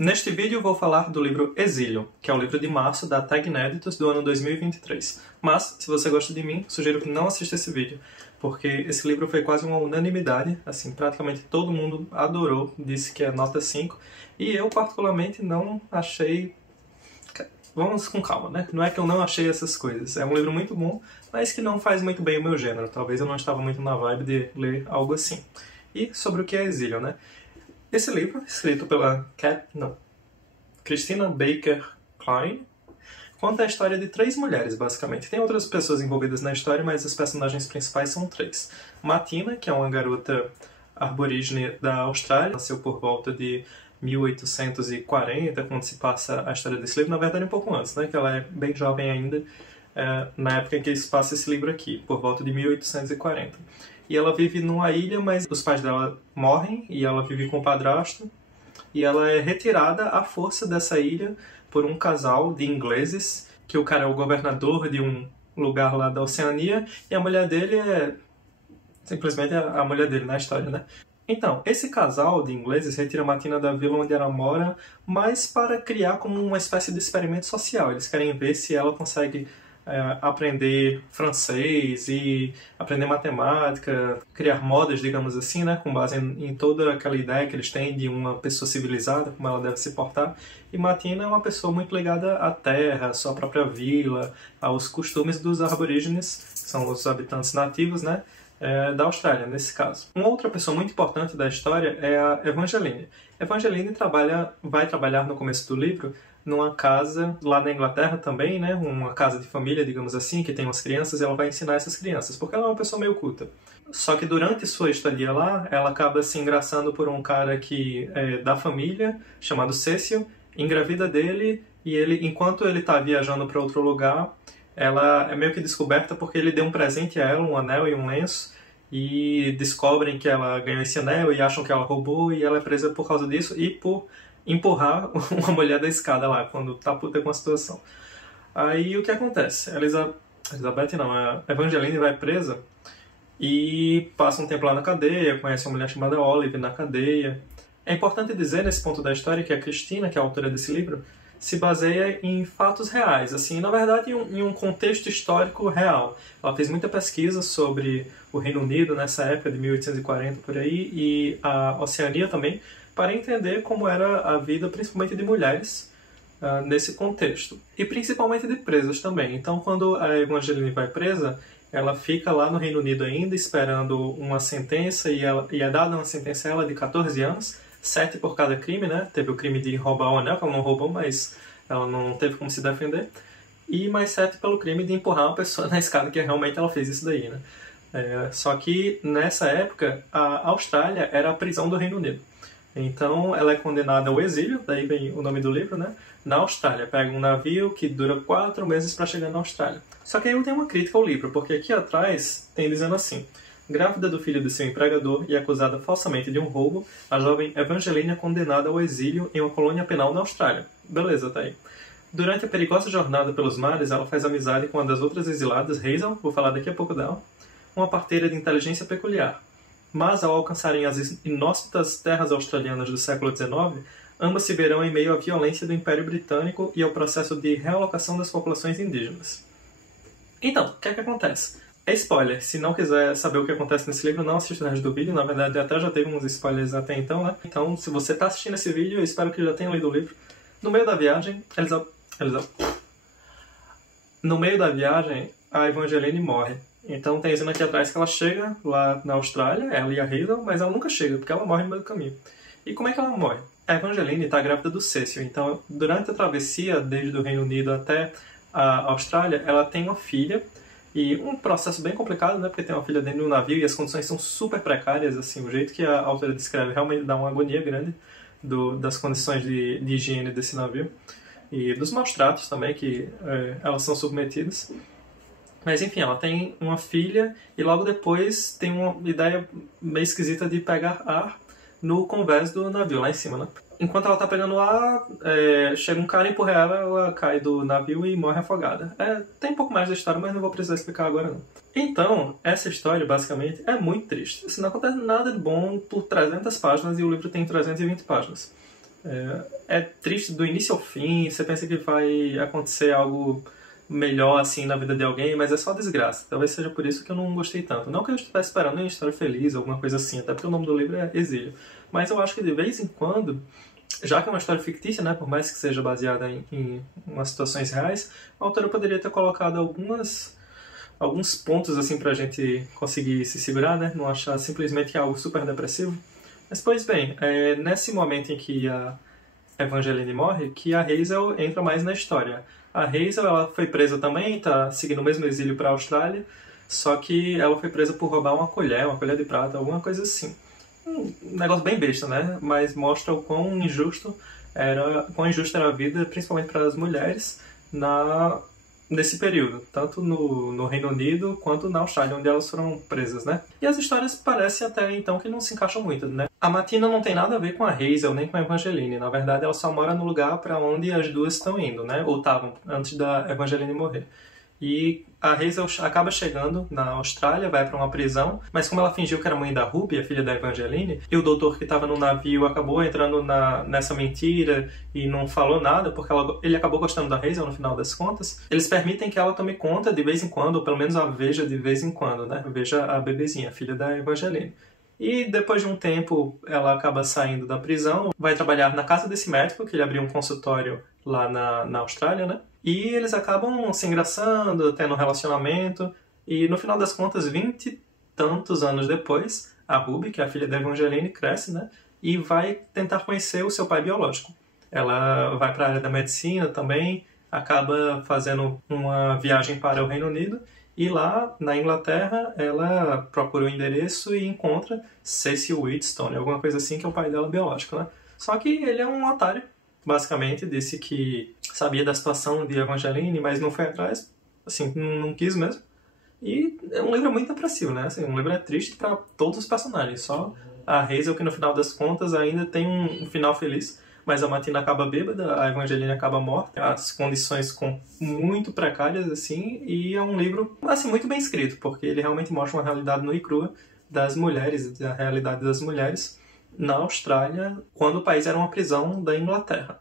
Neste vídeo vou falar do livro Exílio, que é o livro de março da Tag Inéditos do ano 2023. Mas, se você gosta de mim, sugiro que não assista esse vídeo, porque esse livro foi quase uma unanimidade, assim, praticamente todo mundo adorou, disse que é nota 5, e eu particularmente não achei... Vamos com calma, né? Não é que eu não achei essas coisas, é um livro muito bom, mas que não faz muito bem o meu gênero, talvez eu não estava muito na vibe de ler algo assim. E sobre o que é Exílio, né? Esse livro, escrito pela Christina Baker Klein, conta a história de 3 mulheres, basicamente. Tem outras pessoas envolvidas na história, mas os personagens principais são 3. Matina, que é uma garota aborígene da Austrália, nasceu por volta de 1840, quando se passa a história desse livro. Na verdade, um pouco antes, né? Que ela é bem jovem ainda, na época em que se passa esse livro aqui, por volta de 1840. E ela vive numa ilha, mas os pais dela morrem e ela vive com o padrasto. E ela é retirada à força dessa ilha por um casal de ingleses, que o cara é o governador de um lugar lá da Oceania, e a mulher dele é simplesmente a mulher dele na história, né? Então, esse casal de ingleses retira a Matina da vila onde ela mora, mas para criar como uma espécie de experimento social. Eles querem ver se ela consegue aprender francês e aprender matemática, criar modas, digamos assim, né, com base em toda aquela ideia que eles têm de uma pessoa civilizada, como ela deve se portar. E Matina é uma pessoa muito ligada à terra, à sua própria vila, aos costumes dos aborígenes, que são os habitantes nativos, né, da Austrália, nesse caso. Uma outra pessoa muito importante da história é a Evangeline. Evangeline vai trabalhar no começo do livro numa casa lá na Inglaterra também, né? Uma casa de família, digamos assim, que tem umas crianças, e ela vai ensinar essas crianças, porque ela é uma pessoa meio culta. Só que durante sua estadia lá, ela acaba se engraçando por um cara que é da família, chamado Cecil, engravida dele, e ele, enquanto ele está viajando para outro lugar, ela é meio que descoberta porque ele deu um presente a ela, um anel e um lenço, e descobrem que ela ganhou esse anel e acham que ela roubou, e ela é presa por causa disso e por empurrar uma mulher da escada lá, quando tá puta com a situação. Aí o que acontece? A Evangeline vai presa e passa um tempo lá na cadeia, conhece uma mulher chamada Olive na cadeia. É importante dizer nesse ponto da história que a Christina, que é a autora desse livro, se baseia em fatos reais, assim, na verdade em um contexto histórico real. Ela fez muita pesquisa sobre o Reino Unido nessa época de 1840 por aí, e a Oceania também, para entender como era a vida, principalmente de mulheres, nesse contexto. E principalmente de presas também. Então, quando a Evangeline vai presa, ela fica lá no Reino Unido ainda, esperando uma sentença, e é dada uma sentença a ela de 14 anos, 7 por cada crime, né? Teve o crime de roubar o anel, que ela não roubou, mas ela não teve como se defender. E mais 7 pelo crime de empurrar uma pessoa na escada, que realmente ela fez isso daí, né? Só que, nessa época, a Austrália era a prisão do Reino Unido. Então, ela é condenada ao exílio, daí vem o nome do livro, né? Na Austrália. Pega um navio que dura 4 meses para chegar na Austrália. Só que aí eu tenho uma crítica ao livro, porque aqui atrás tem dizendo assim: grávida do filho de seu empregador e acusada falsamente de um roubo, a jovem Evangeline é condenada ao exílio em uma colônia penal na Austrália. Beleza, tá aí. Durante a perigosa jornada pelos mares, ela faz amizade com uma das outras exiladas, Hazel, vou falar daqui a pouco dela, uma parteira de inteligência peculiar. Mas, ao alcançarem as inóspitas terras australianas do século XIX, ambas se verão em meio à violência do Império Britânico e ao processo de realocação das populações indígenas. Então, o que é que acontece? É spoiler. Se não quiser saber o que acontece nesse livro, não assista o resto do vídeo. Na verdade, até já teve uns spoilers até então, né? Então, se você está assistindo esse vídeo, eu espero que já tenha lido o livro. No meio da viagem, No meio da viagem, a Evangeline morre. Então tem dizendo aqui atrás que ela chega lá na Austrália, ela e a Hazel, mas ela nunca chega, porque ela morre no meio do caminho. E como é que ela morre? A Evangeline está grávida do Cecil, então durante a travessia, desde o Reino Unido até a Austrália, ela tem uma filha, e um processo bem complicado, né, porque tem uma filha dentro do navio e as condições são super precárias, assim, o jeito que a autora descreve realmente dá uma agonia grande das condições de higiene desse navio, e dos maus tratos também que elas são submetidas. Mas enfim, ela tem uma filha e logo depois tem uma ideia meio esquisita de pegar ar no convés do navio, lá em cima, né? Enquanto ela tá pegando ar, chega um cara e empurra ela cai do navio e morre afogada. Tem um pouco mais da história, mas não vou precisar explicar agora não. Então, essa história basicamente é muito triste. Assim, não acontece nada de bom por 300 páginas e o livro tem 320 páginas. É triste do início ao fim, você pensa que vai acontecer algo melhor assim na vida de alguém, mas é só desgraça. Talvez seja por isso que eu não gostei tanto. Não que eu estivesse esperando uma história feliz, alguma coisa assim, até porque o nome do livro é Exílio. Mas eu acho que de vez em quando, já que é uma história fictícia, né, por mais que seja baseada em umas situações reais, a autora poderia ter colocado alguns pontos assim pra gente conseguir se segurar, né, não achar simplesmente algo super depressivo. Mas, pois bem, nesse momento em que a Evangeline morre, que a Hazel entra mais na história. A Hazel, ela foi presa também, tá seguindo o mesmo exílio para a Austrália, só que ela foi presa por roubar uma colher de prata, alguma coisa assim. Um negócio bem besta, né? Mas mostra o quão injusta era a vida, principalmente para as mulheres, nesse período, tanto no Reino Unido quanto na Austrália, onde elas foram presas, né? E as histórias parecem até então que não se encaixam muito, né? A Martina não tem nada a ver com a Hazel nem com a Evangeline. Na verdade, ela só mora no lugar para onde as duas estão indo, né? Ou estavam, antes da Evangeline morrer. E a Hazel acaba chegando na Austrália, vai para uma prisão, mas como ela fingiu que era mãe da Ruby, a filha da Evangeline, e o doutor que estava no navio acabou entrando nessa mentira e não falou nada, porque ele acabou gostando da Hazel no final das contas, eles permitem que ela tome conta de vez em quando, ou pelo menos a veja de vez em quando, né? Veja a bebezinha, a filha da Evangeline. E depois de um tempo, ela acaba saindo da prisão, vai trabalhar na casa desse médico, que ele abriu um consultório lá na Austrália, né? E eles acabam se engraçando, tendo um relacionamento, e no final das contas, 20 e tantos anos depois, a Ruby, que é a filha da Evangeline, cresce, né? E vai tentar conhecer o seu pai biológico. Ela vai para a área da medicina também, acaba fazendo uma viagem para o Reino Unido, e lá, na Inglaterra, ela procura o endereço e encontra Cecil Wheatstone, alguma coisa assim, que é o pai dela biológico, né? Só que ele é um otário, basicamente, disse que sabia da situação de Evangeline, mas não foi atrás, assim, não quis mesmo. E é um livro muito depressivo, né? Assim, um livro é triste para todos os personagens, só a Hazel, que no final das contas ainda tem um final feliz, mas a Martina acaba bêbada, a Evangeline acaba morta, as condições ficam muito precárias, assim, e é um livro, assim, muito bem escrito, porque ele realmente mostra uma realidade nua e crua das mulheres, da realidade das mulheres na Austrália, quando o país era uma prisão da Inglaterra.